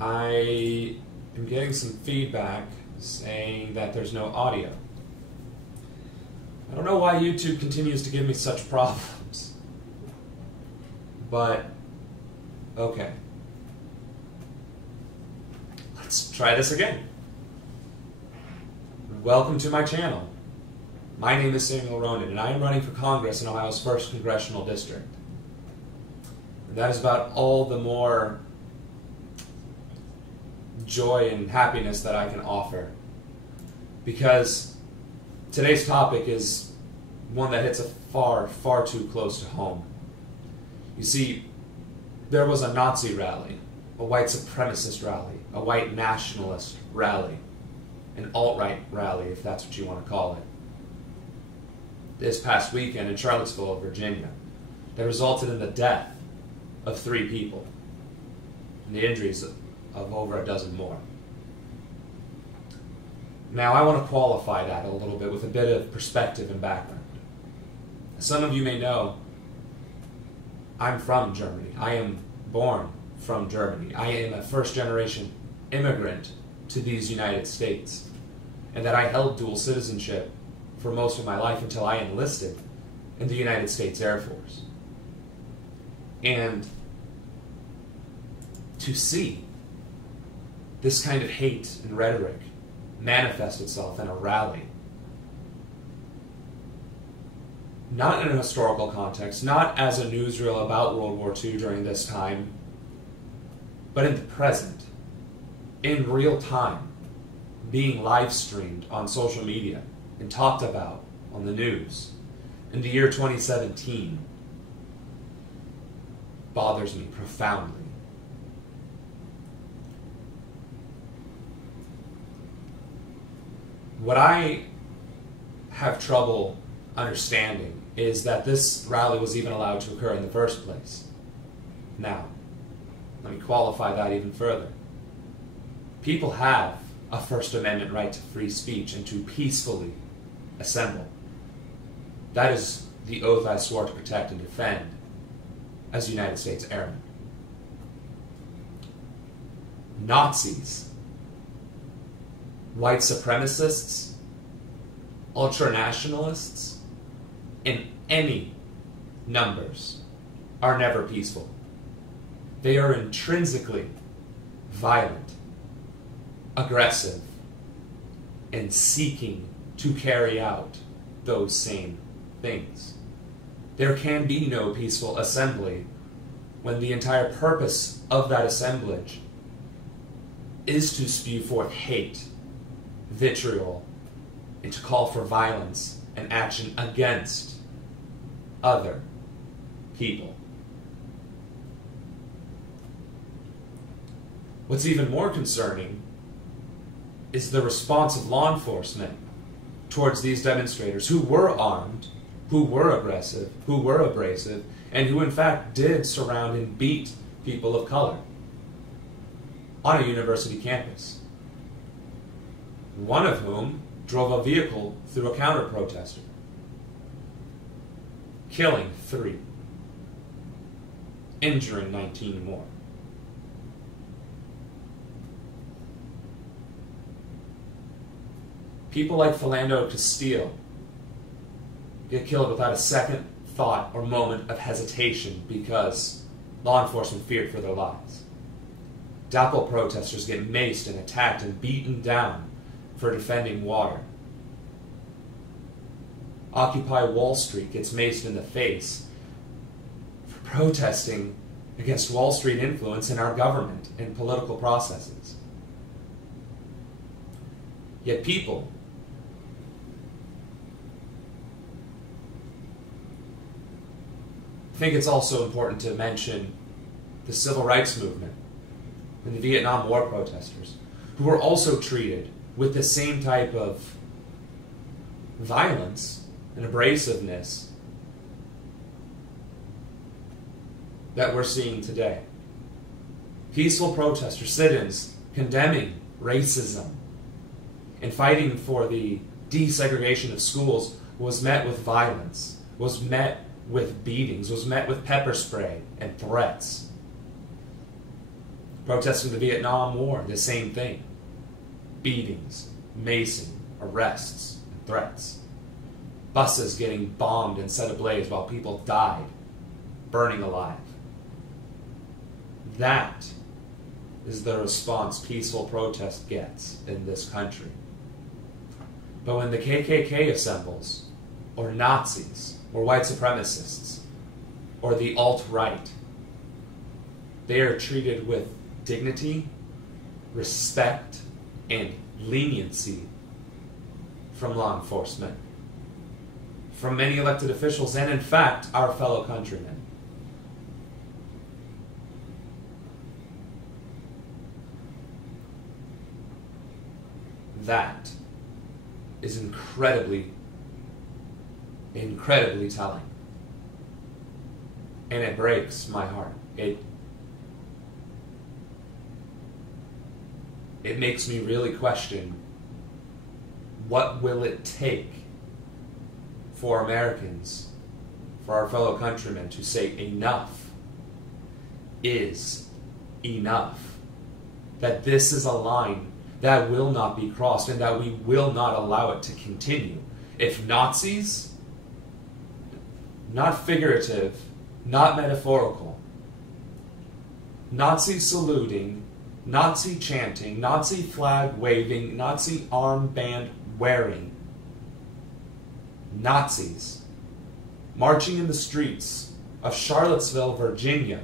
I am getting some feedback saying that there's no audio. I don't know why YouTube continues to give me such problems. But, okay. Let's try this again. Welcome to my channel. My name is Ronan, and I am running for Congress in Ohio's 1st Congressional District. And that is about all the more joy and happiness that I can offer. Because today's topic is one that hits a far too close to home. You see, there was a Nazi rally, a white supremacist rally, a white nationalist rally, an alt-right rally, if that's what you want to call it, this past weekend in Charlottesville, Virginia, that resulted in the death of 3 people and the injuries of over a dozen more. Now, I want to qualify that a little bit with a bit of perspective and background. As some of you may know, I'm from Germany. I am born from Germany. I am a first-generation immigrant to these United States, and that I held dual citizenship for most of my life until I enlisted in the United States Air Force. And to see this kind of hate and rhetoric manifest itself in a rally, not in a historical context, not as a newsreel about World War II during this time, but in the present, in real time, being live streamed on social media and talked about on the news in the year 2017 bothers me profoundly. What I have trouble understanding is that this rally was even allowed to occur in the first place. Now, let me qualify that even further. People have a First Amendment right to free speech and to peacefully assemble. That is the oath I swore to protect and defend as United States Airman. Nazis, white supremacists, ultranationalists, in any numbers, are never peaceful. They are intrinsically violent, aggressive, and seeking to carry out those same things. There can be no peaceful assembly when the entire purpose of that assemblage is to spew forth hate, vitriol, and to call for violence and action against other people. What's even more concerning is the response of law enforcement towards these demonstrators who were armed, who were aggressive, who were abrasive, and who in fact did surround and beat people of color on a university campus. One of whom drove a vehicle through a counter-protester, killing 3, injuring 19 more. People like Philando Castile get killed without a second thought or moment of hesitation because law enforcement feared for their lives. DAPL protesters get maced and attacked and beaten down for defending water. Occupy Wall Street gets maced in the face for protesting against Wall Street influence in our government and political processes. Yet people I think it's also important to mention the civil rights movement and the Vietnam War protesters, who were also treated with the same type of violence and abrasiveness that we're seeing today. Peaceful protesters, sit-ins, condemning racism and fighting for the desegregation of schools was met with violence, was met with beatings, was met with pepper spray and threats. Protesting the Vietnam War, the same thing. Beatings, macing, arrests, and threats. Buses getting bombed and set ablaze while people died, burning alive. That is the response peaceful protest gets in this country. But when the KKK assembles, or Nazis, or white supremacists, or the alt-right, they are treated with dignity, respect, and leniency from law enforcement, from many elected officials, and in fact, our fellow countrymen. That is incredibly, incredibly telling. And it breaks my heart. It makes me really question, what will it take for Americans, for our fellow countrymen, to say enough is enough? That this is a line that will not be crossed, and that we will not allow it to continue. If Nazis, not figurative, not metaphorical, Nazi saluting, Nazi chanting, Nazi flag waving, Nazi armband wearing, Nazis marching in the streets of Charlottesville, Virginia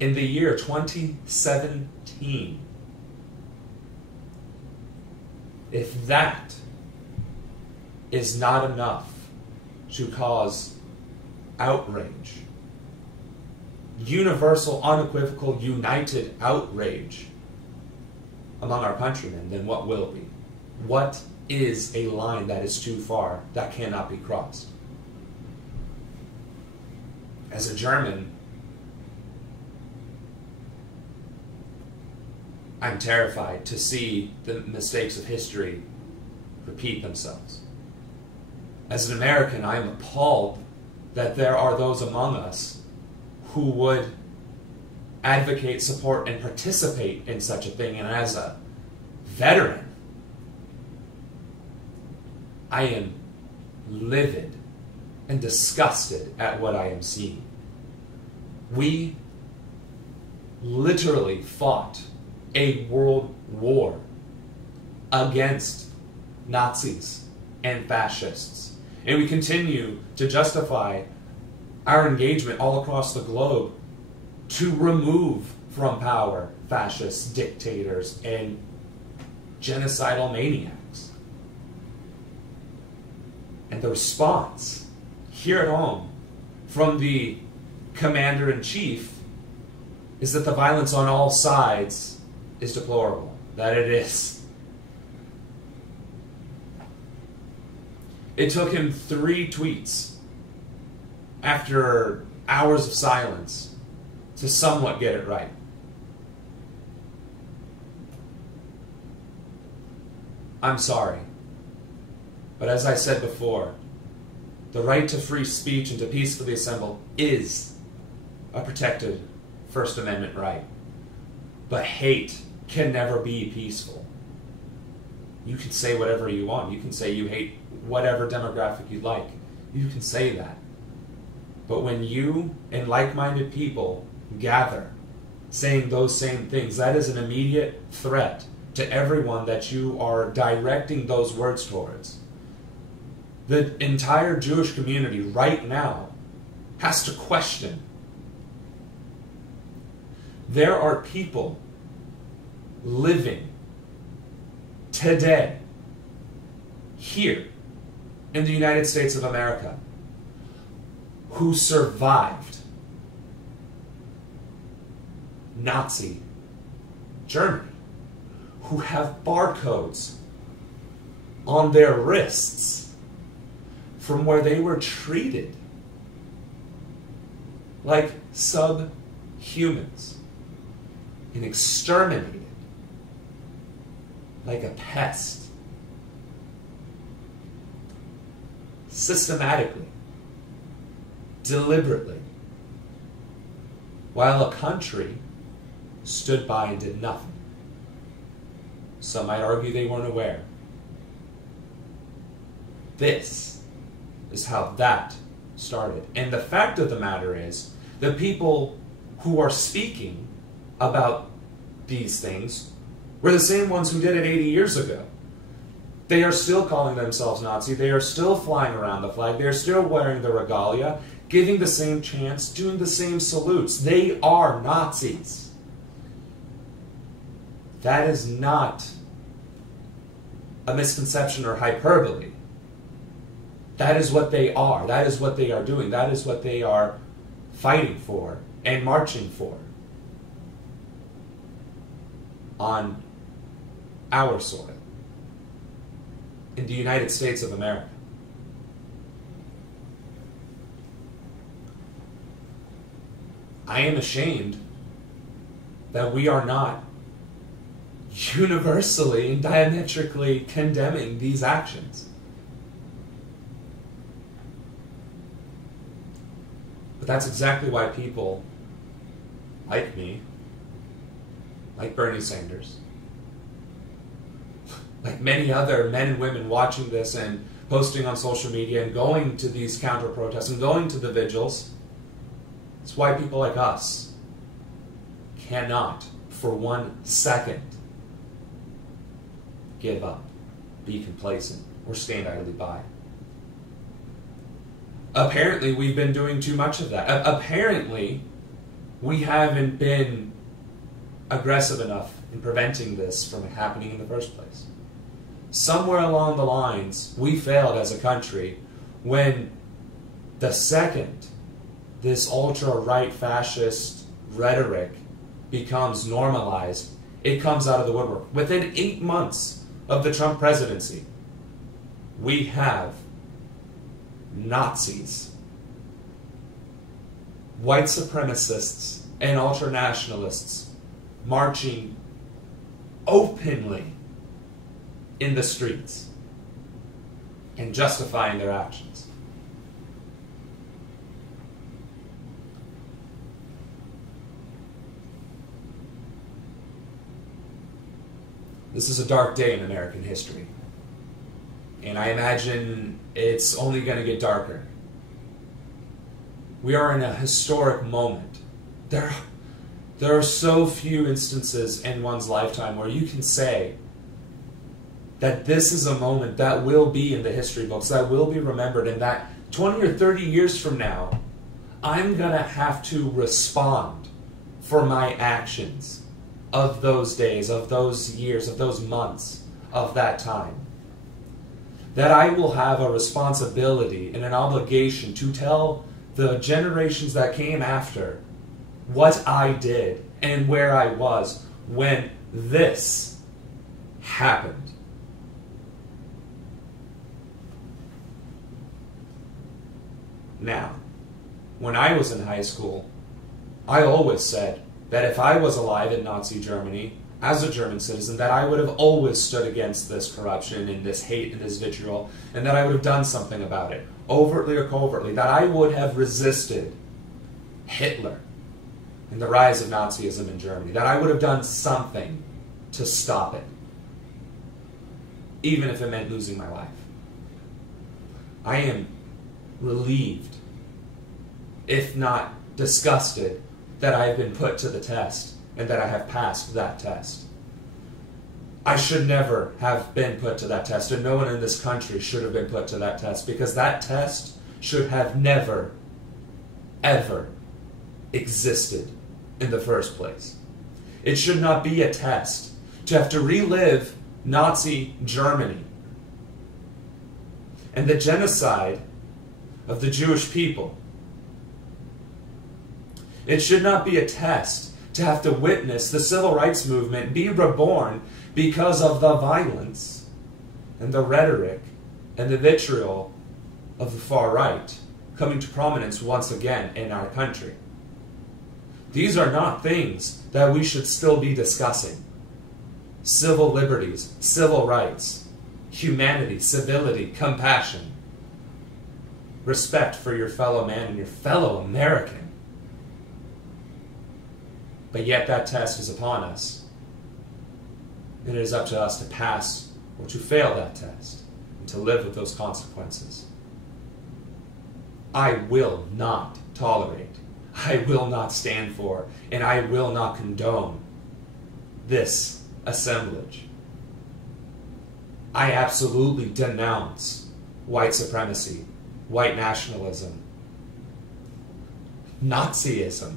in the year 2017, if that is not enough to cause outrage, universal, unequivocal, united outrage among our countrymen, then what will be? What is a line that is too far, that cannot be crossed? As a German, I'm terrified to see the mistakes of history repeat themselves. As an American, I am appalled that there are those among us who would advocate, support, and participate in such a thing. And as a veteran, I am livid and disgusted at what I am seeing. We literally fought a world war against Nazis and fascists. And we continue to justify our engagement all across the globe to remove from power fascists, dictators, and genocidal maniacs. And the response here at home from the commander-in-chief is that the violence on all sides is deplorable, that it is. It took him 3 tweets after hours of silence to somewhat get it right. I'm sorry, but as I said before, the right to free speech and to peacefully assemble is a protected First Amendment right. But hate can never be peaceful. You can say whatever you want. You can say you hate whatever demographic you like. You can say that. But when you and like-minded people gather saying those same things, that is an immediate threat to everyone that you are directing those words towards. The entire Jewish community right now has to question. There are people living today here in the United States of America who survived Nazi Germany, who have barcodes on their wrists from where they were treated like subhumans and exterminated like a pest, systematically, deliberately, while a country stood by and did nothing. Some might argue they weren't aware. This is how that started. And the fact of the matter is, the people who are speaking about these things were the same ones who did it 80 years ago. They are still calling themselves Nazi. They are still flying around the flag. They are still wearing the regalia, giving the same chants, doing the same salutes. They are Nazis. That is not a misconception or hyperbole. That is what they are. That is what they are doing. That is what they are fighting for and marching for on our soil, in the United States of America. I am ashamed that we are not universally and diametrically condemning these actions. But that's exactly why people like me, like Bernie Sanders, like many other men and women watching this and posting on social media and going to these counter-protests and going to the vigils, it's why people like us cannot, for 1 second, give up, be complacent, or stand idly by. Apparently, we've been doing too much of that. Apparently, we haven't been aggressive enough in preventing this from happening in the first place. Somewhere along the lines, we failed as a country when the second this ultra-right fascist rhetoric becomes normalized, it comes out of the woodwork. Within 8 months of the Trump presidency, we have Nazis, white supremacists, and ultranationalists marching openly in the streets and justifying their actions. This is a dark day in American history, and I imagine it's only going to get darker. We are in a historic moment. There are so few instances in one's lifetime where you can say that this is a moment that will be in the history books, that will be remembered, and that 20 or 30 years from now, I'm going to have to respond for my actions of those days, of those years, of those months, of that time. That I will have a responsibility and an obligation to tell the generations that came after what I did and where I was when this happened. Now, when I was in high school, I always said that if I was alive in Nazi Germany, as a German citizen, that I would have always stood against this corruption and this hate and this vitriol, and that I would have done something about it, overtly or covertly, that I would have resisted Hitler and the rise of Nazism in Germany, that I would have done something to stop it, even if it meant losing my life. I am relieved, if not disgusted, that I have been put to the test and that I have passed that test. I should never have been put to that test, and no one in this country should have been put to that test, because that test should have never, ever existed in the first place. It should not be a test to have to relive Nazi Germany and the genocide of the Jewish people. It should not be a test to have to witness the civil rights movement be reborn because of the violence and the rhetoric and the vitriol of the far right coming to prominence once again in our country. These are not things that we should still be discussing. Civil liberties, civil rights, humanity, civility, compassion, respect for your fellow man and your fellow American. But yet that test is upon us. And it is up to us to pass or to fail that test and to live with those consequences. I will not tolerate, I will not stand for, and I will not condone this assemblage. I absolutely denounce white supremacy, white nationalism, Nazism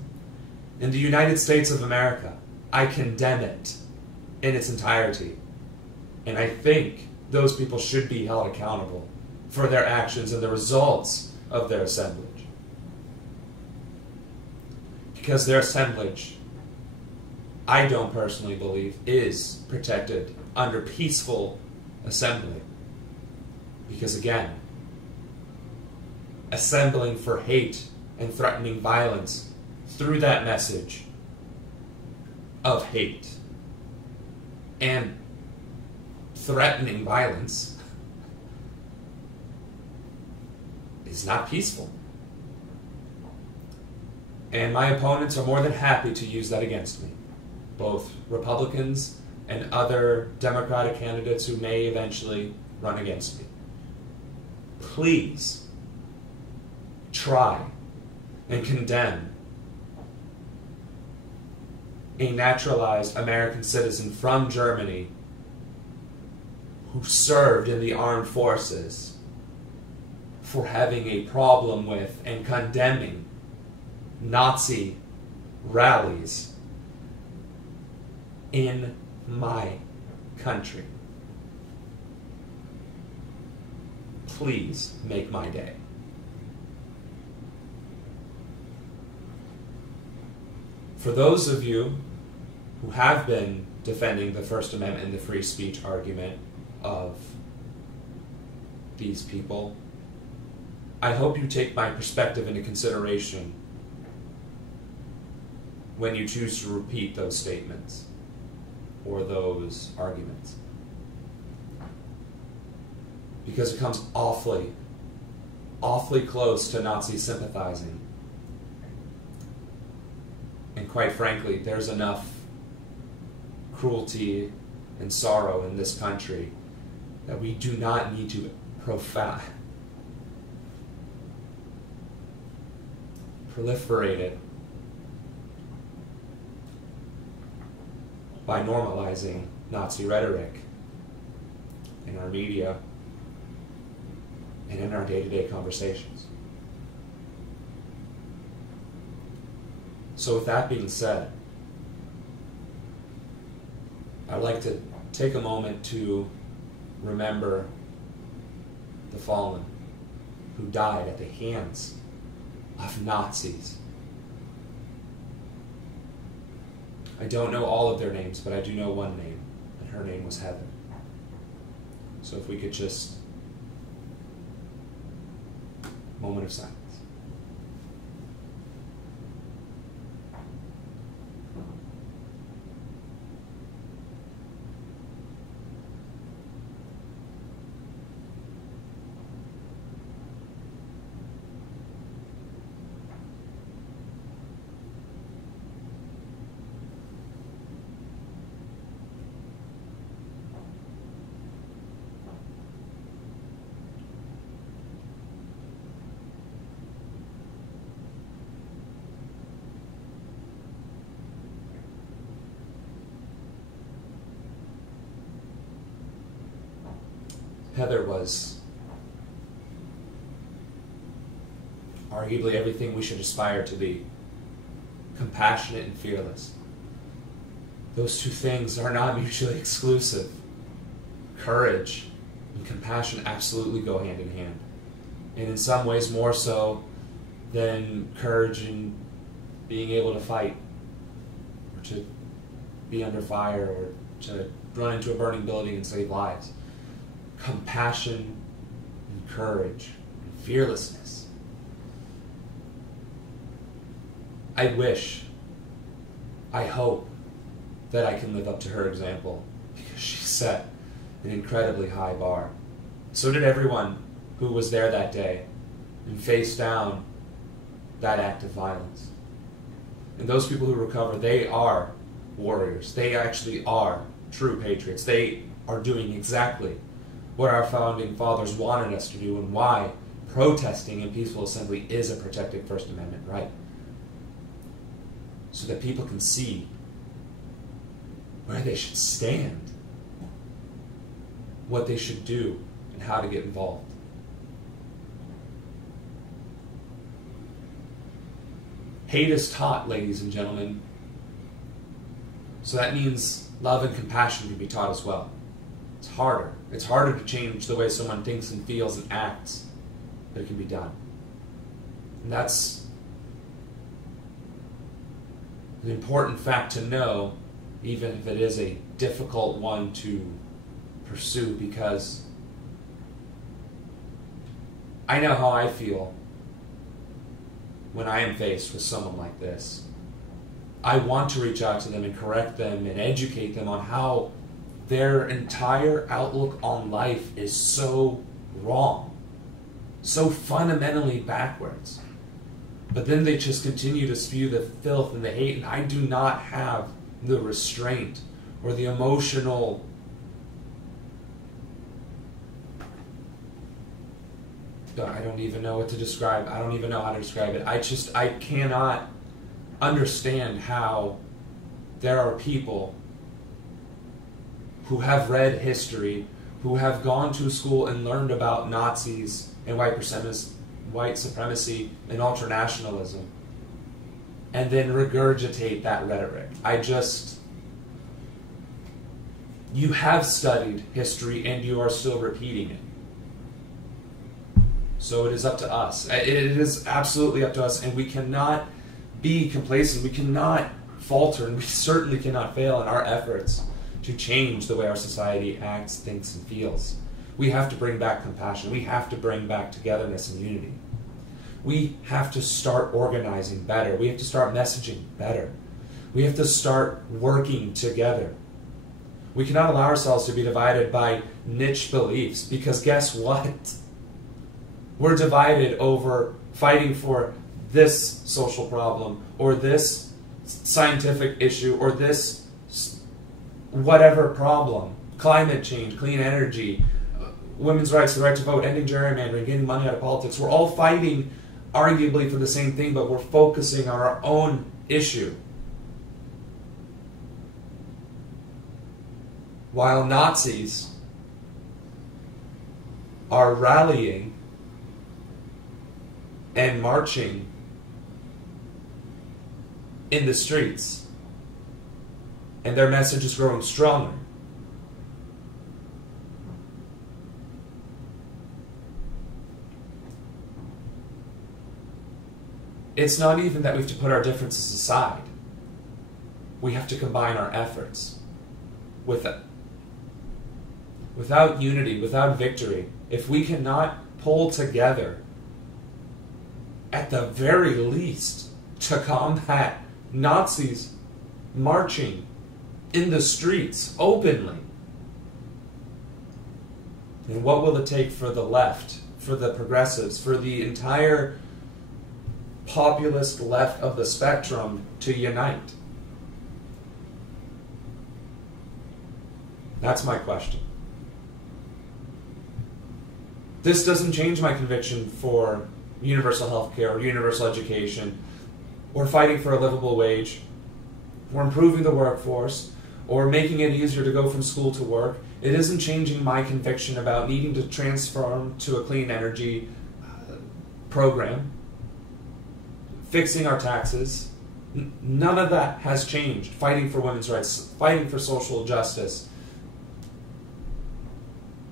in the United States of America. I condemn it in its entirety. And I think those people should be held accountable for their actions and the results of their assemblage. Because their assemblage, I don't personally believe, is protected under peaceful assembly. Because again, assembling for hate and threatening violence through that message of hate and threatening violence is not peaceful. And my opponents are more than happy to use that against me. Both Republicans and other Democratic candidates who may eventually run against me. Please try and condemn a naturalized American citizen from Germany who served in the armed forces for having a problem with and condemning Nazi rallies in my country. Please make my day. For those of you who have been defending the First Amendment and the free speech argument of these people, I hope you take my perspective into consideration when you choose to repeat those statements or those arguments. Because it comes awfully, awfully close to Nazi sympathizing. And quite frankly, there's enough cruelty and sorrow in this country that we do not need to proliferate it by normalizing Nazi rhetoric in our media and in our day-to-day conversations. So with that being said, I'd like to take a moment to remember the fallen who died at the hands of Nazis. I don't know all of their names, but I do know one name, and her name was Heather. So if we could just, moment of silence. Heather was arguably everything we should aspire to be. Compassionate and fearless. Those two things are not mutually exclusive. Courage and compassion absolutely go hand in hand. And in some ways more so than courage and being able to fight, or to be under fire, or to run into a burning building and save lives. Compassion and courage and fearlessness. I wish, I hope that I can live up to her example, because she set an incredibly high bar. So did everyone who was there that day and faced down that act of violence. And those people who recover, they are warriors. They actually are true patriots. They are doing exactly what our founding fathers wanted us to do, and why protesting in peaceful assembly is a protected First Amendment right. So that people can see where they should stand, what they should do, and how to get involved. Hate is taught, ladies and gentlemen. So that means love and compassion can be taught as well. It's harder. It's harder to change the way someone thinks and feels and acts, but it can be done. And that's an important fact to know, even if it is a difficult one to pursue, because I know how I feel when I am faced with someone like this. I want to reach out to them and correct them and educate them on how their entire outlook on life is so wrong, so fundamentally backwards. But then they just continue to spew the filth and the hate, and I do not have the restraint or the emotional I don't even know what to describe. I don't even know how to describe it. I cannot understand how there are people who have read history, who have gone to school and learned about Nazis and white supremacy and ultranationalism, and then regurgitate that rhetoric. You have studied history and you are still repeating it. So it is up to us. It is absolutely up to us, and we cannot be complacent. We cannot falter, and we certainly cannot fail in our efforts to change the way our society acts, thinks, and feels. We have to bring back compassion. We have to bring back togetherness and unity. We have to start organizing better. We have to start messaging better. We have to start working together. We cannot allow ourselves to be divided by niche beliefs, because guess what? We're divided over fighting for this social problem, or this scientific issue, or this whatever problem. Climate change, clean energy, women's rights, the right to vote, ending gerrymandering, getting money out of politics. We're all fighting arguably for the same thing, but we're focusing on our own issue. While Nazis are rallying and marching in the streets, and their message is growing stronger. It's not even that we have to put our differences aside. We have to combine our efforts with it. Without unity, without victory, if we cannot pull together, at the very least, to combat Nazis marching in the streets openly, then what will it take for the left, for the progressives, for the entire populist left of the spectrum to unite? That's my question. This doesn't change my conviction for universal health care or universal education, or fighting for a livable wage, or improving the workforce, or making it easier to go from school to work. It isn't changing my conviction about needing to transform to a clean energy program, fixing our taxes. None of that has changed. Fighting for women's rights, fighting for social justice,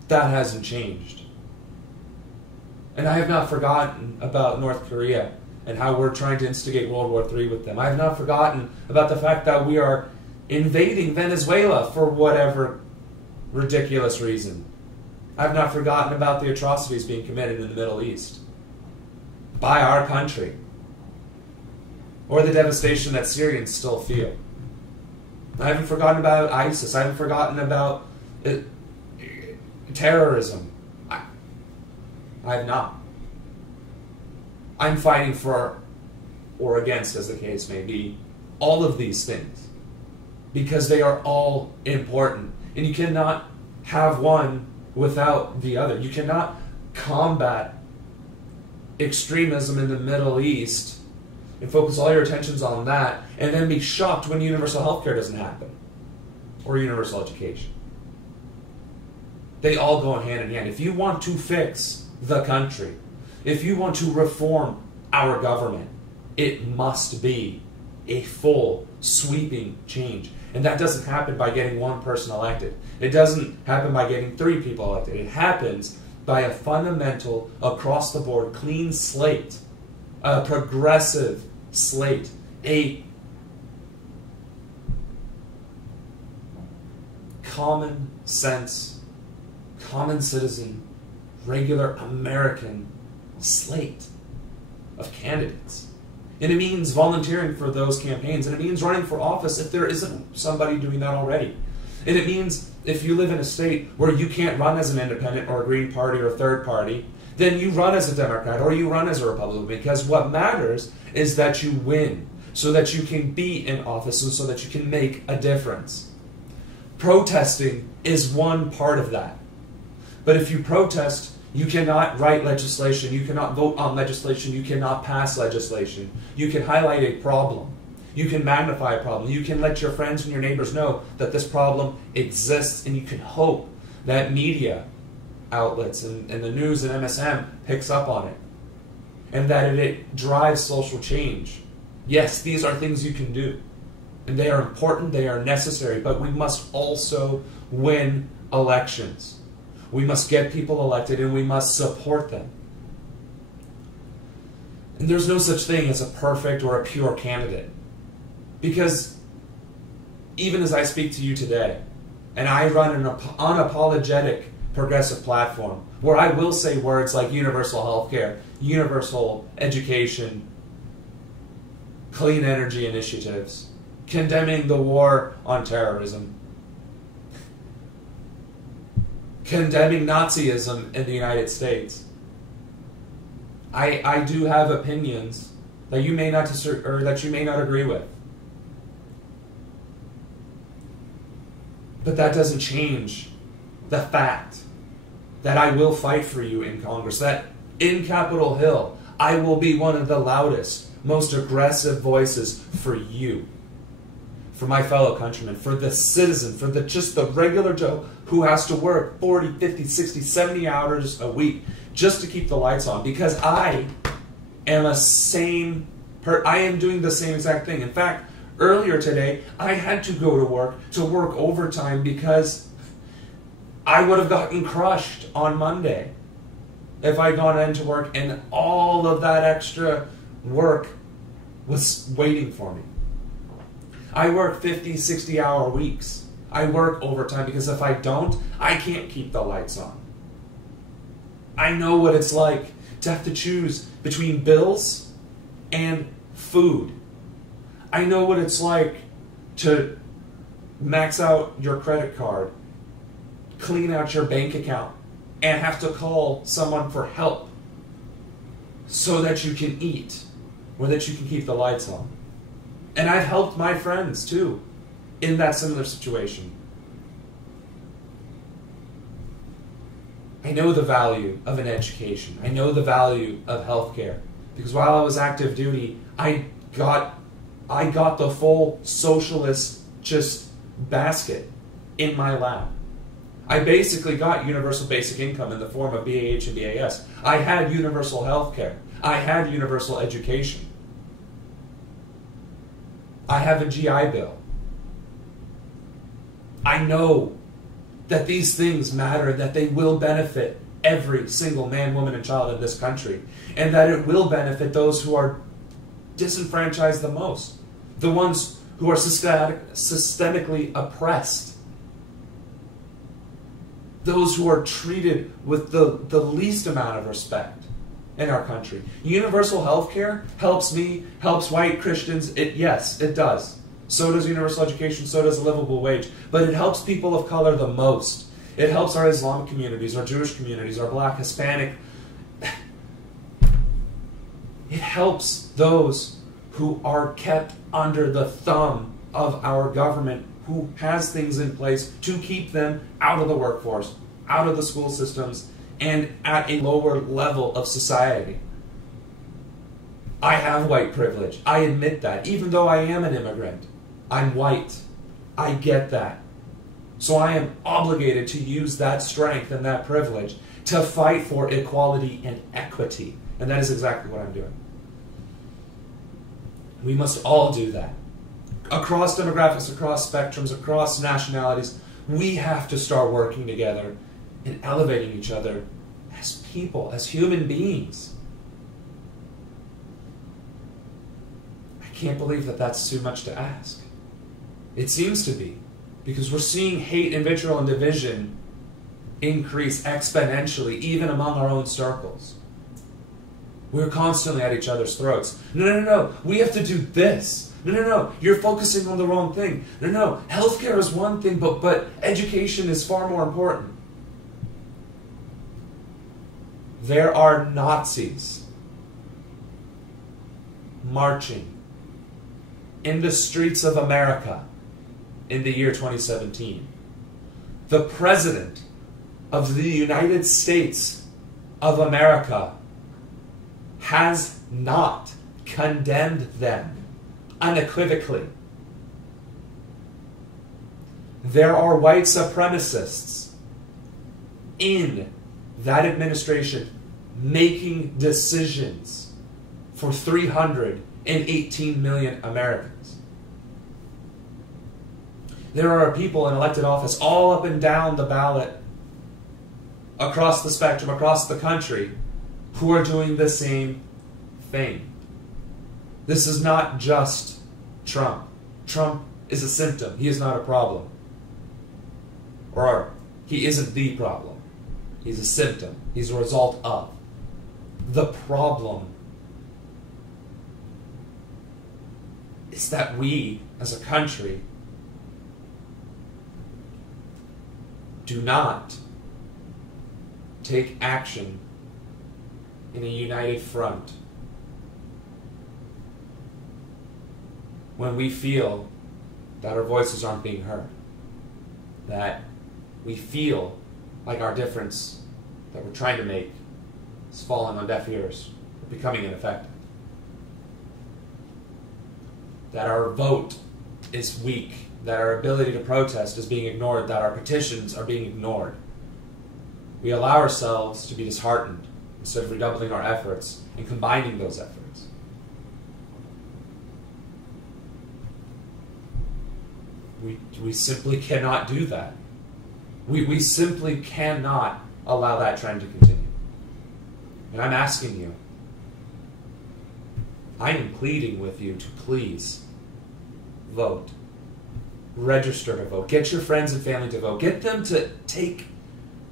that hasn't changed. And I have not forgotten about North Korea and how we're trying to instigate World War III with them. I have not forgotten about the fact that we are invading Venezuela for whatever ridiculous reason. I have not forgotten about the atrocities being committed in the Middle East by our country, or the devastation that Syrians still feel. I haven't forgotten about ISIS. I haven't forgotten about terrorism. I have not. I'm fighting for, or against, as the case may be, all of these things because they are all important. And you cannot have one without the other. You cannot combat extremism in the Middle East and focus all your attentions on that and then be shocked when universal health care doesn't happen or universal education. They all go hand in hand. If you want to fix the country, if you want to reform our government, it must be a full, sweeping change. And that doesn't happen by getting one person elected. It doesn't happen by getting 3 people elected. It happens by a fundamental, across-the-board, clean slate, a progressive slate, a common sense, common citizen, regular American slate of candidates. And it means volunteering for those campaigns, and it means running for office if there isn't somebody doing that already. And it means if you live in a state where you can't run as an independent or a Green Party or a third party, then you run as a Democrat or you run as a Republican, because what matters is that you win so that you can be in office and so that you can make a difference. Protesting is one part of that. But if you protest, you cannot write legislation, you cannot vote on legislation, you cannot pass legislation. You can highlight a problem. You can magnify a problem. You can let your friends and your neighbors know that this problem exists, and you can hope that media outlets and the news and MSM picks up on it, and that it drives social change. Yes, these are things you can do, and they are important, they are necessary, but we must also win elections. We must get people elected, and we must support them. And there's no such thing as a perfect or a pure candidate. Because even as I speak to you today, and I run an unapologetic progressive platform where I will say words like universal health care, universal education, clean energy initiatives, condemning the war on terrorism, condemning Nazism in the United States. I do have opinions that you may not agree with. But that doesn't change the fact that I will fight for you in Congress, that in Capitol Hill, I will be one of the loudest, most aggressive voices for you, for my fellow countrymen, for the citizen, for just the regular Joe who has to work 40, 50, 60, 70 hours a week just to keep the lights on, because I am I am doing the same exact thing. In fact, earlier today, I had to go to work overtime because I would have gotten crushed on Monday if I'd gone into work and all of that extra work was waiting for me. I work 50, 60-hour weeks. I work overtime because if I don't, I can't keep the lights on. I know what it's like to have to choose between bills and food. I know what it's like to max out your credit card, clean out your bank account, and have to call someone for help so that you can eat or that you can keep the lights on. And I've helped my friends too in that similar situation. I know the value of an education. I know the value of healthcare, because while I was active duty, I got the full socialist basket in my lap. I basically got universal basic income in the form of BAH and BAS. I had universal health care. I had universal education. I have a GI Bill. I know that these things matter, that they will benefit every single man, woman, and child in this country, and that it will benefit those who are disenfranchised the most, the ones who are systemically oppressed, those who are treated with the least amount of respect in our country. Universal health care helps me, helps white Christians. Yes, it does. So does universal education, so does a livable wage. But it helps people of color the most. It helps our Islamic communities, our Jewish communities, our Black, Hispanic. It helps those who are kept under the thumb of our government, who has things in place to keep them out of the workforce, out of the school systems, and at a lower level of society. I have white privilege. I admit that. Even though I am an immigrant, I'm white. I get that. So I am obligated to use that strength and that privilege to fight for equality and equity. And that is exactly what I'm doing. We must all do that. Across demographics, across spectrums, across nationalities, we have to start working together and elevating each other as people, as human beings. I can't believe that that's too much to ask. It seems to be, because we're seeing hate and vitriol and division increase exponentially, even among our own circles. We're constantly at each other's throats. No, we have to do this. No, you're focusing on the wrong thing. No, healthcare is one thing, but education is far more important. There are Nazis marching in the streets of America in the year 2017. The President of the United States of America has not condemned them unequivocally. There are white supremacists in that administration making decisions for 318 million Americans. There are people in elected office all up and down the ballot, across the spectrum, across the country, who are doing the same thing. This is not just Trump. Trump is a symptom. He is not a problem. Or he isn't the problem. He's a symptom. He's a result of. The problem is that we, as a country, do not take action in a united front when we feel that our voices aren't being heard, that we feel like our difference that we're trying to make is falling on deaf ears, becoming ineffective, that our vote is weak, that our ability to protest is being ignored, that our petitions are being ignored. We allow ourselves to be disheartened instead of redoubling our efforts and combining those efforts. We simply cannot do that. We simply cannot allow that trend to continue. And I'm asking you, I am pleading with you to please vote. Register to vote. Get your friends and family to vote. Get them to take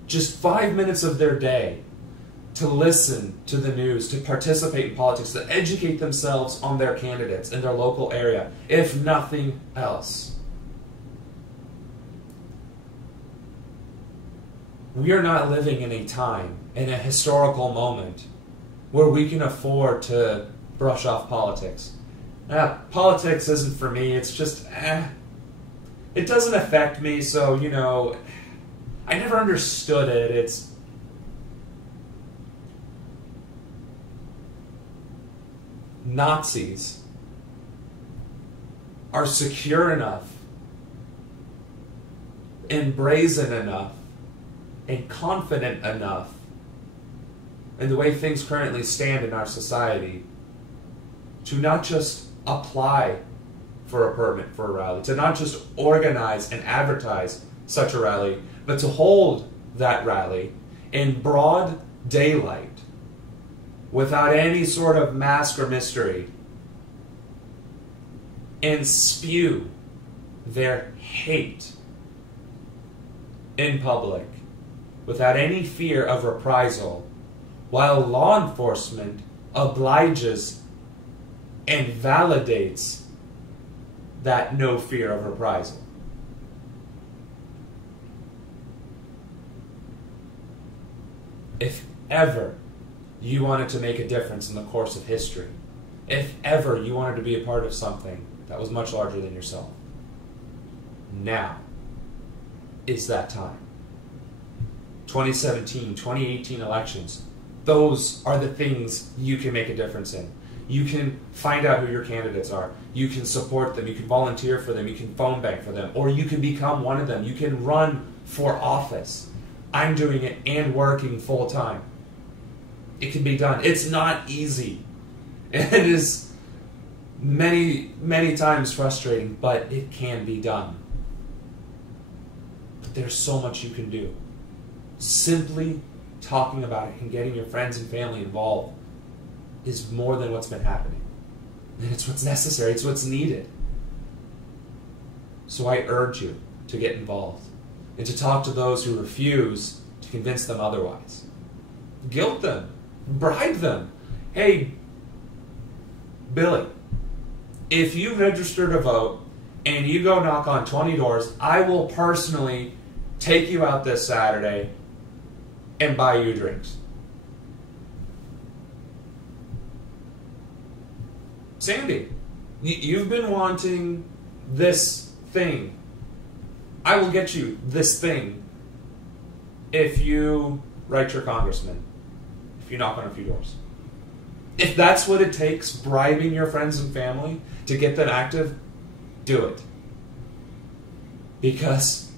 just 5 minutes of their day to listen to the news, to participate in politics, to educate themselves on their candidates in their local area, if nothing else. We are not living in a time, in a historical moment, where we can afford to brush off politics. Politics isn't for me, it's just, it doesn't affect me, so, I never understood it. It's Nazis are secure enough and brazen enough and confident enough in the way things currently stand in our society to not just apply for a permit for a rally, to not just organize and advertise such a rally, but to hold that rally in broad daylight without any sort of mask or mystery and spew their hate in public without any fear of reprisal, while law enforcement obliges and validates that no fear of reprisal. If ever you wanted to make a difference in the course of history, If ever you wanted to be a part of something that was much larger than yourself, now is that time. 2017, 2018 elections, those are the things you can make a difference in. You can find out who your candidates are. You can support them. You can volunteer for them. You can phone bank for them. Or you can become one of them. You can run for office. I'm doing it and working full time. It can be done. It's not easy. It is many, many times frustrating, but it can be done. But there's so much you can do. Simply talking about it and getting your friends and family involved is more than what's been happening. And it's what's necessary. It's what's needed. So I urge you to get involved and to talk to those who refuse to convince them otherwise. Guilt them. Bribe them. Hey, Billy, if you register to vote and you go knock on 20 doors, I will personally take you out this Saturday and buy you drinks. Sandy, you've been wanting this thing. I will get you this thing if you write your congressman, if you knock on a few doors. If that's what it takes, bribing your friends and family to get them active, do it. Because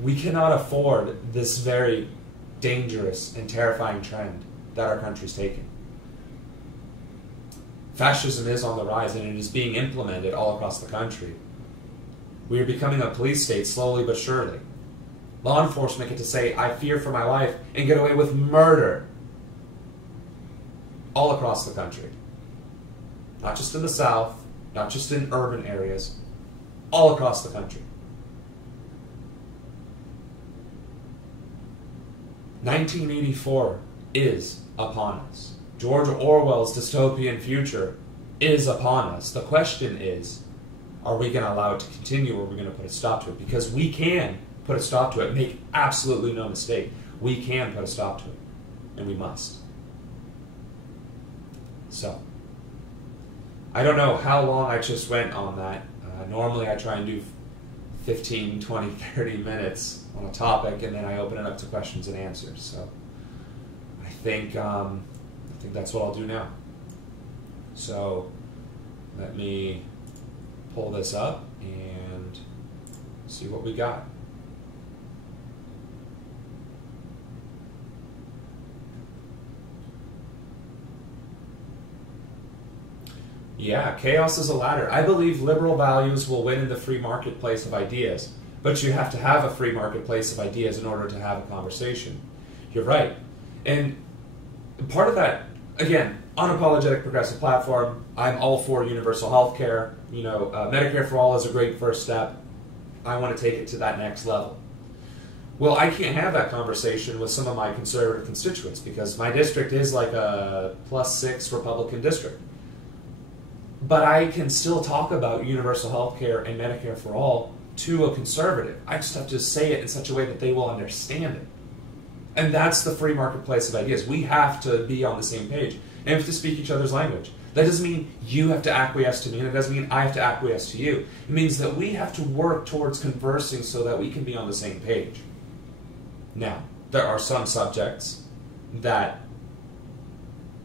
we cannot afford this very dangerous and terrifying trend that our country's taking. Fascism is on the rise and it is being implemented all across the country. We are becoming a police state slowly but surely. Law enforcement get to say, I fear for my life, and get away with murder all across the country. Not just in the South, not just in urban areas, all across the country. 1984 is upon us. George Orwell's dystopian future is upon us. The question is, are we going to allow it to continue, or are we going to put a stop to it? Because we can put a stop to it. Make absolutely no mistake. We can put a stop to it. And we must. So, I don't know how long I just went on that. Normally I try and do 15, 20, 30 minutes on a topic, and then I open it up to questions and answers. So, I think that's what I'll do now. So, let me pull this up and see what we got. Yeah, chaos is a ladder. I believe liberal values will win in the free marketplace of ideas, but you have to have a free marketplace of ideas in order to have a conversation. You're right. And part of that, again, unapologetic progressive platform, I'm all for universal health care. You know, Medicare for all is a great first step. I want to take it to that next level. Well, I can't have that conversation with some of my conservative constituents because my district is like a +6 Republican district. But I can still talk about universal health care and Medicare for all to a conservative. I just have to say it in such a way that they will understand it. And that's the free marketplace of ideas. We have to be on the same page. And we have to speak each other's language. That doesn't mean you have to acquiesce to me, and it doesn't mean I have to acquiesce to you. It means that we have to work towards conversing so that we can be on the same page. Now, there are some subjects that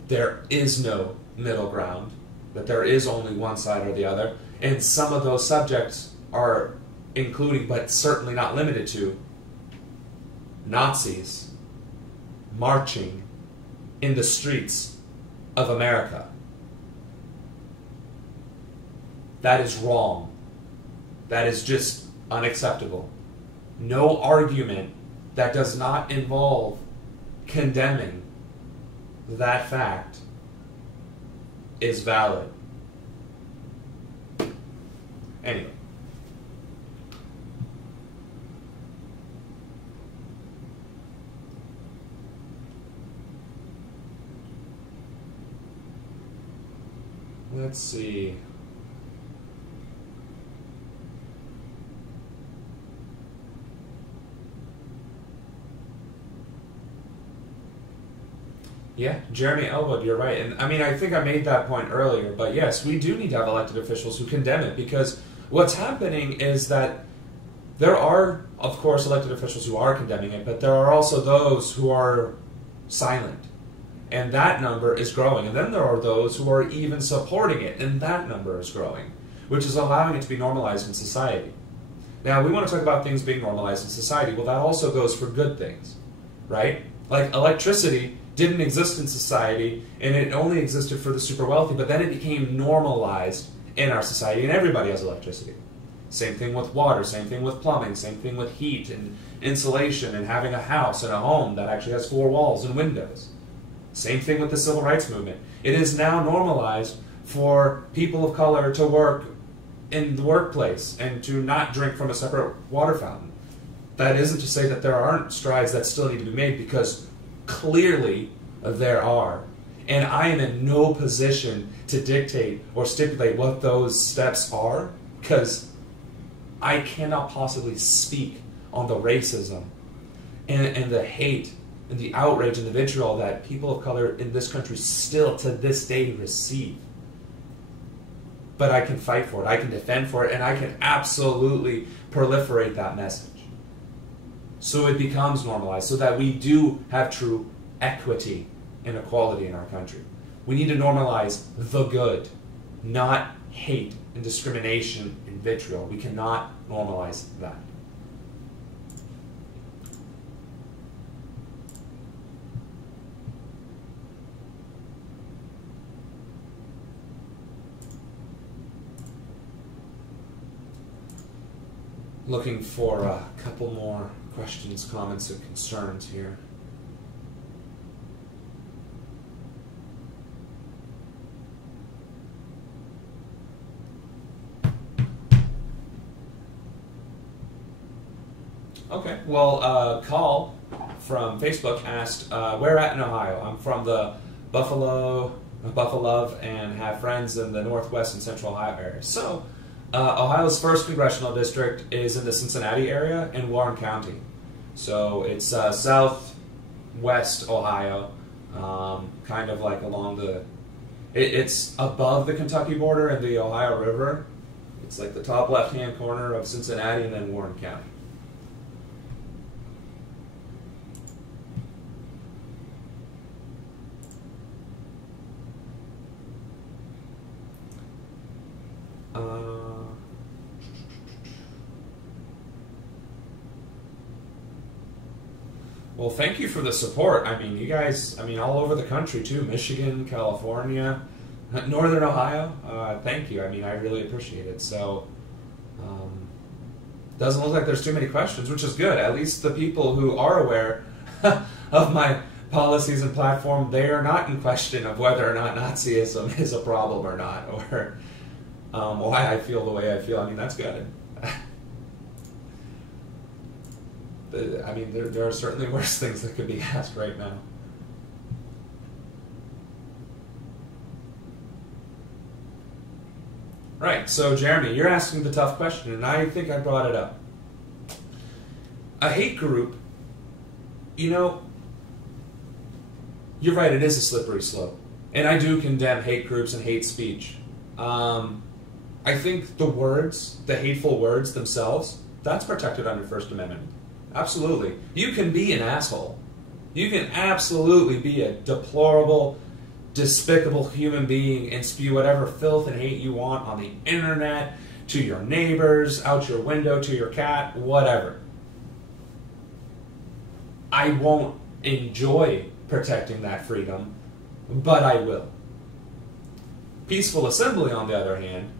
there is no middle ground, that there is only one side or the other, and some of those subjects are including, but certainly not limited to, Nazis marching in the streets of America. That is wrong. That is just unacceptable. No argument that does not involve condemning that fact is valid. Anyway. Let's see. Yeah, Jeremy Elwood, you're right. And I mean, I think I made that point earlier, but yes, we do need to have elected officials who condemn it, because what's happening is that there are, of course, elected officials who are condemning it, but there are also those who are silent. And that number is growing. And then there are those who are even supporting it, and that number is growing, which is allowing it to be normalized in society. Now, we want to talk about things being normalized in society. Well, that also goes for good things, right? Like electricity didn't exist in society, and it only existed for the super wealthy, but then it became normalized in our society, and everybody has electricity. Same thing with water, same thing with plumbing, same thing with heat and insulation and having a house and a home that actually has 4 walls and windows. Same thing with the civil rights movement. It is now normalized for people of color to work in the workplace and to not drink from a separate water fountain. That isn't to say that there aren't strides that still need to be made, because clearly there are. And I am in no position to dictate or stipulate what those steps are, because I cannot possibly speak on the racism and the hate and the outrage and the vitriol that people of color in this country still to this day receive. But I can fight for it, I can defend for it, and I can absolutely proliferate that message, so it becomes normalized, so that we do have true equity and equality in our country. We need to normalize the good, not hate and discrimination and vitriol. We cannot normalize that. Looking for a couple more questions, comments, and concerns here. Okay, well, Call from Facebook asked, where at in Ohio? I'm from the Buffalo, and have friends in the Northwest and Central Ohio area. So, Ohio's first congressional district is in the Cincinnati area in Warren County. So it's southwest Ohio, kind of like along the... It's above the Kentucky border and the Ohio River. It's like the top left-hand corner of Cincinnati and then Warren County. Well, thank you for the support. I mean, you guys, all over the country too. Michigan, California, Northern Ohio. Thank you. I really appreciate it. So, doesn't look like there's too many questions, which is good. At least the people who are aware of my policies and platform, they are not in question of whether or not Nazism is a problem or not, or why I feel the way I feel. That's good. There are certainly worse things that could be asked right now. Right, so Jeremy, you're asking the tough question, and I think I brought it up. A hate group, you're right, it is a slippery slope. And I do condemn hate groups and hate speech. I think the words, the hateful words themselves, that's protected under First Amendment. Absolutely. You can be an asshole. You can absolutely be a deplorable, despicable human being and spew whatever filth and hate you want on the internet, to your neighbors, out your window, to your cat, whatever. I won't enjoy protecting that freedom, but I will. Peaceful assembly, on the other hand,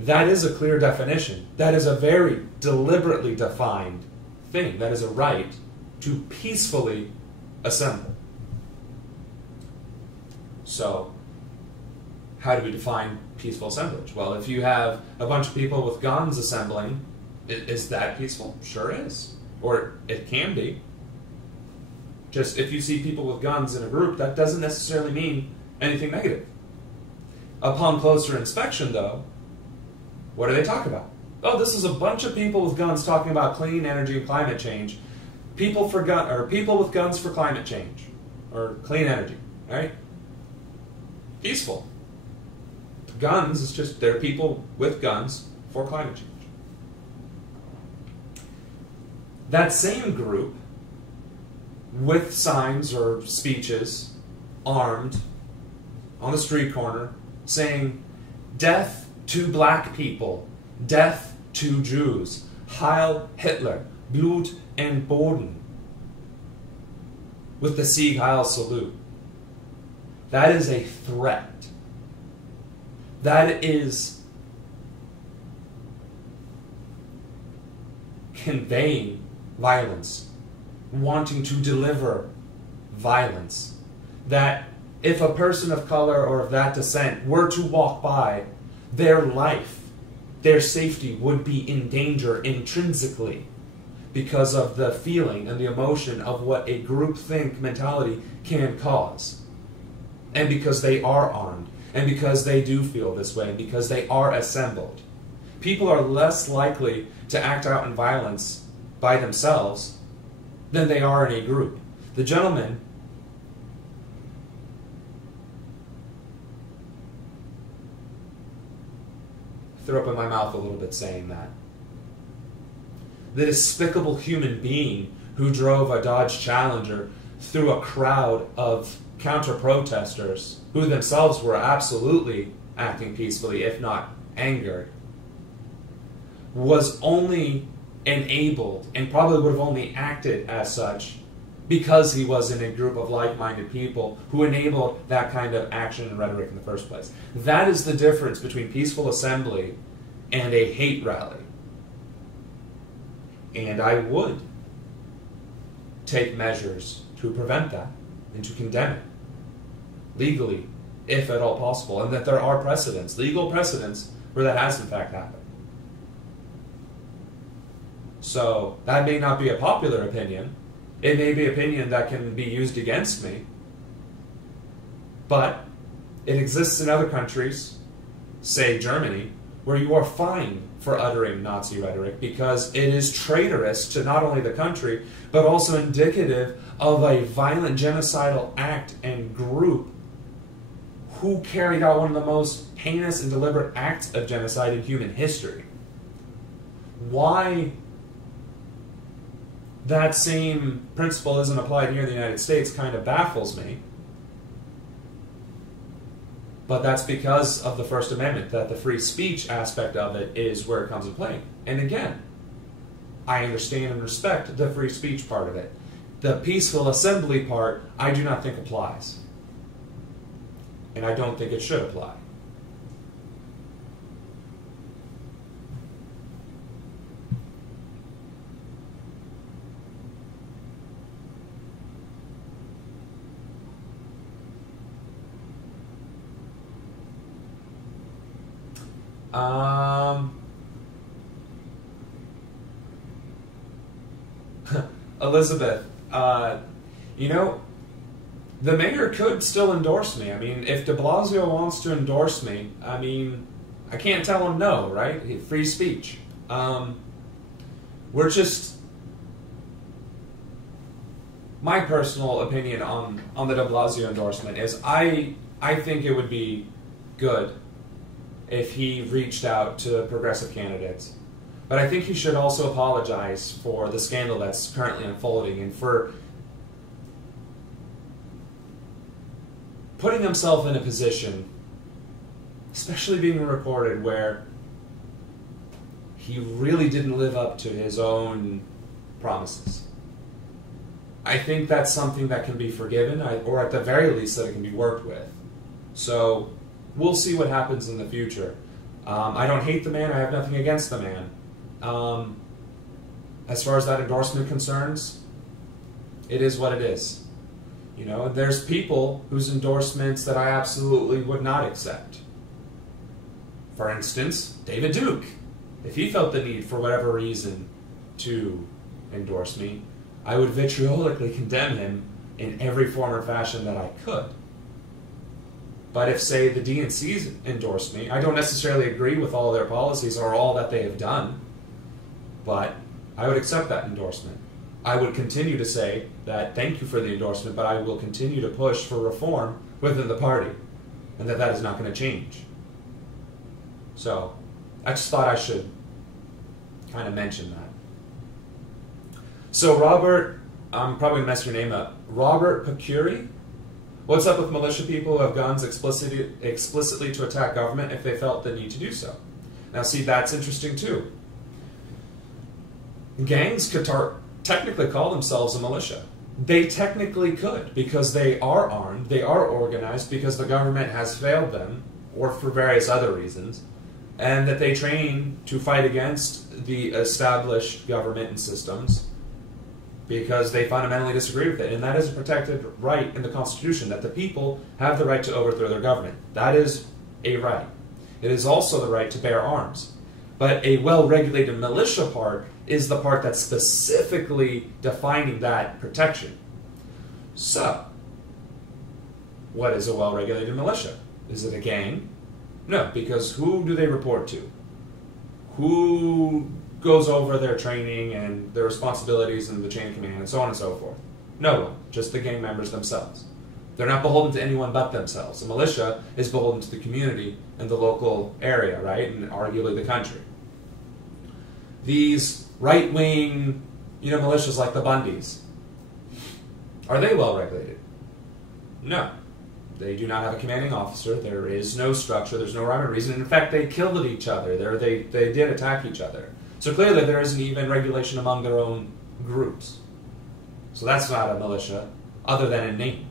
that is a clear definition. That is a very deliberately defined thing. That is a right to peacefully assemble. So, how do we define peaceful assemblage? Well, if you have a bunch of people with guns assembling, is that peaceful? Sure is. Or it can be. Just if you see people with guns in a group, that doesn't necessarily mean anything negative. Upon closer inspection, though, what do they talk about? Oh, this is a bunch of people with guns talking about clean energy and climate change. People with guns for climate change or clean energy. right? Peaceful. Guns is just, they're people with guns for climate change. That same group, with signs or speeches, armed, on the street corner, saying, "Death to black people, death to Jews, Heil Hitler, Blut and Boden," with the Sieg Heil salute. That is a threat. That is conveying violence, wanting to deliver violence. That if a person of color or of that descent were to walk by, their life, their safety would be in danger intrinsically because of the feeling and the emotion of what a groupthink mentality can cause. And because they are armed, and because they do feel this way, and because they are assembled. People are less likely to act out in violence by themselves than they are in a group. The gentleman threw up in my mouth a little bit saying that. The despicable human being who drove a Dodge Challenger through a crowd of counter-protesters who themselves were absolutely acting peacefully, if not angered, was only enabled, and probably would have only acted as such, because he was in a group of like-minded people who enabled that kind of action and rhetoric in the first place. That is the difference between peaceful assembly and a hate rally. And I would take measures to prevent that and to condemn it legally, if at all possible, and that there are precedents, legal precedents, where that has in fact happened. So that may not be a popular opinion. It may be an opinion that can be used against me, but it exists in other countries, say Germany, where you are fined for uttering Nazi rhetoric because it is traitorous to not only the country, but also indicative of a violent genocidal act and group who carried out one of the most heinous and deliberate acts of genocide in human history. Why that same principle isn't applied here in the United States kind of baffles me. But that's because of the First Amendment, that the free speech aspect of it is where it comes into play. And again, I understand and respect the free speech part of it. The peaceful assembly part, I do not think applies. And I don't think it should apply. Elizabeth, you know, the mayor could still endorse me. I mean, if de Blasio wants to endorse me, I mean, I can't tell him no, right? Free speech. We're just... My personal opinion on the de Blasio endorsement is I think it would be good if he reached out to progressive candidates. But I think he should also apologize for the scandal that's currently unfolding and for putting himself in a position, especially being recorded, where he really didn't live up to his own promises. I think that's something that can be forgiven, or at the very least that it can be worked with. So we'll see what happens in the future. I don't hate the man, I have nothing against the man. As far as that endorsement concerns, it is what it is. You know, there's people whose endorsements that I absolutely would not accept. For instance, David Duke. If he felt the need for whatever reason to endorse me, I would vitriolically condemn him in every form or fashion that I could. But if, say, the DNC's endorsed me, I don't necessarily agree with all their policies or all that they have done, but I would accept that endorsement. I would continue to say that thank you for the endorsement, but I will continue to push for reform within the party, and that is not going to change. So I just thought I should kind of mention that. So Robert, I'm probably going to mess your name up. Robert Pacuri? What's up with militia people who have guns explicitly to attack government if they felt the need to do so? Now see, that's interesting too. Gangs could technically call themselves a militia. They technically could, because they are armed, they are organized because the government has failed them, or for various other reasons, and that they train to fight against the established government and systems because they fundamentally disagree with it. And that is a protected right in the Constitution, that the people have the right to overthrow their government. That is a right. It is also the right to bear arms. But a well-regulated militia part is the part that's specifically defining that protection. So, what is a well-regulated militia? Is it a gang? No, because who do they report to? Who goes over their training and their responsibilities and the chain of command and so on and so forth? No one, just the gang members themselves. They're not beholden to anyone but themselves. A militia is beholden to the community and the local area, right? And arguably the country. These right-wing, militias like the Bundys, are they well regulated? No. They do not have a commanding officer. There is no structure. There's no rhyme or reason. In fact, they killed each other. They did attack each other. So clearly there isn't even regulation among their own groups. So that's not a militia, other than in name.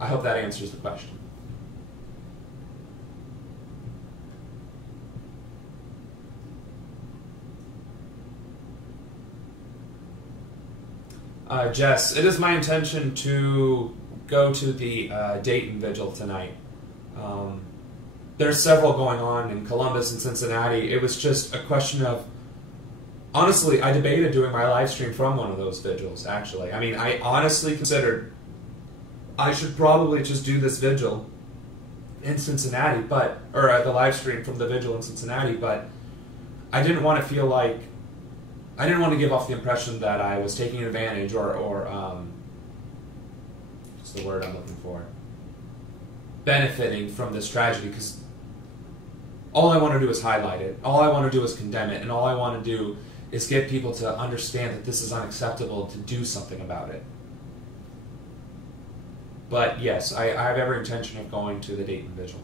I hope that answers the question. Jess, it is my intention to go to the Dayton Vigil tonight. There's several going on in Columbus and Cincinnati. It was just a question of, honestly, I debated doing my live stream from one of those vigils, actually. I mean, I honestly considered I should probably just do this vigil in Cincinnati, or the live stream from the vigil in Cincinnati, but I didn't want to feel like, I didn't want to give off the impression that I was taking advantage or what's the word I'm looking for? Benefiting from this tragedy, because all I want to do is highlight it. All I want to do is condemn it, and all I want to do is get people to understand that this is unacceptable, to do something about it. But yes, I have every intention of going to the Dayton Vigil.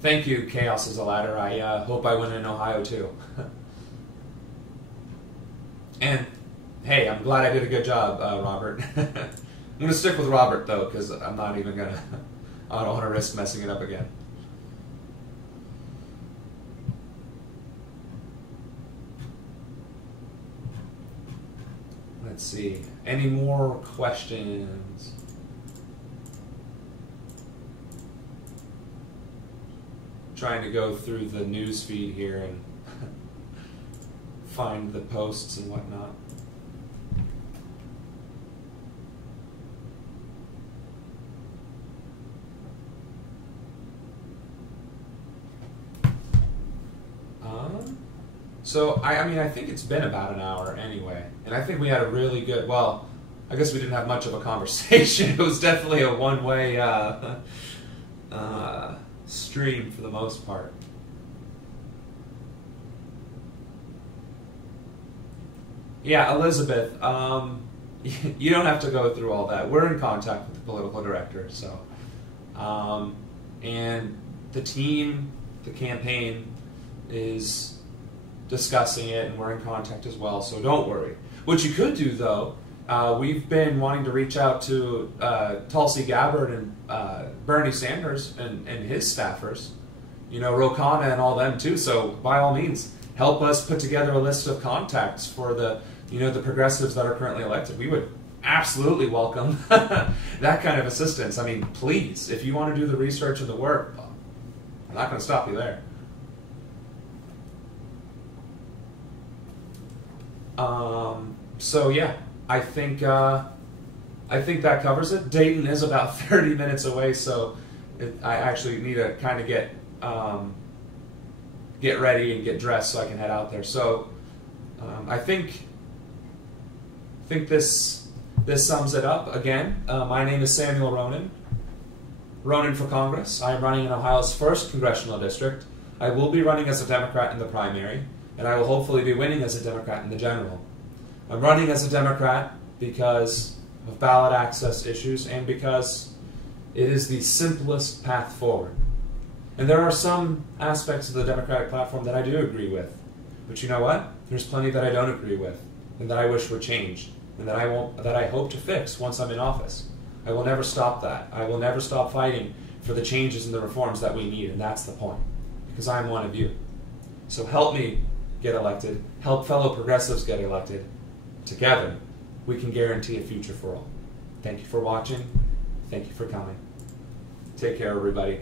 Thank you, Chaos is a Ladder. I hope I win in Ohio too. And hey, I'm glad I did a good job, Robert. I'm going to stick with Robert though, because I'm not even going to, I don't want to risk messing it up again. Let's see. Any more questions? Trying to go through the news feed here and find the posts and whatnot. So, I think it's been about an hour anyway, and I think we had a really good, well, I guess we didn't have much of a conversation. It was definitely a one-way stream for the most part. Yeah, Elizabeth, you don't have to go through all that. We're in contact with the political director, so, and the team, the campaign is discussing it, and we're in contact as well, so don't worry. What you could do, though, we've been wanting to reach out to Tulsi Gabbard and Bernie Sanders and his staffers, Ronan and all them too, so by all means, help us put together a list of contacts for the progressives that are currently elected. We would absolutely welcome that kind of assistance. I mean, please, if you want to do the research and the work, I'm not going to stop you there. So yeah, I think that covers it. Dayton is about 30 minutes away, so I actually need to kind of get get ready and get dressed so I can head out there. So I think this sums it up. Again, my name is Samuel Ronan. Ronan for Congress. I am running in Ohio's 1st Congressional District. I will be running as a Democrat in the primary, and I will hopefully be winning as a Democrat in the general. I'm running as a Democrat because of ballot access issues and because it is the simplest path forward. And there are some aspects of the Democratic platform that I do agree with. But you know what? There's plenty that I don't agree with and that I wish were changed and that I hope to fix once I'm in office. I will never stop that. I will never stop fighting for the changes and the reforms that we need, and that's the point, because I'm one of you. So help me get elected, help fellow progressives get elected. Together, we can guarantee a future for all. Thank you for watching. Thank you for coming. Take care, everybody.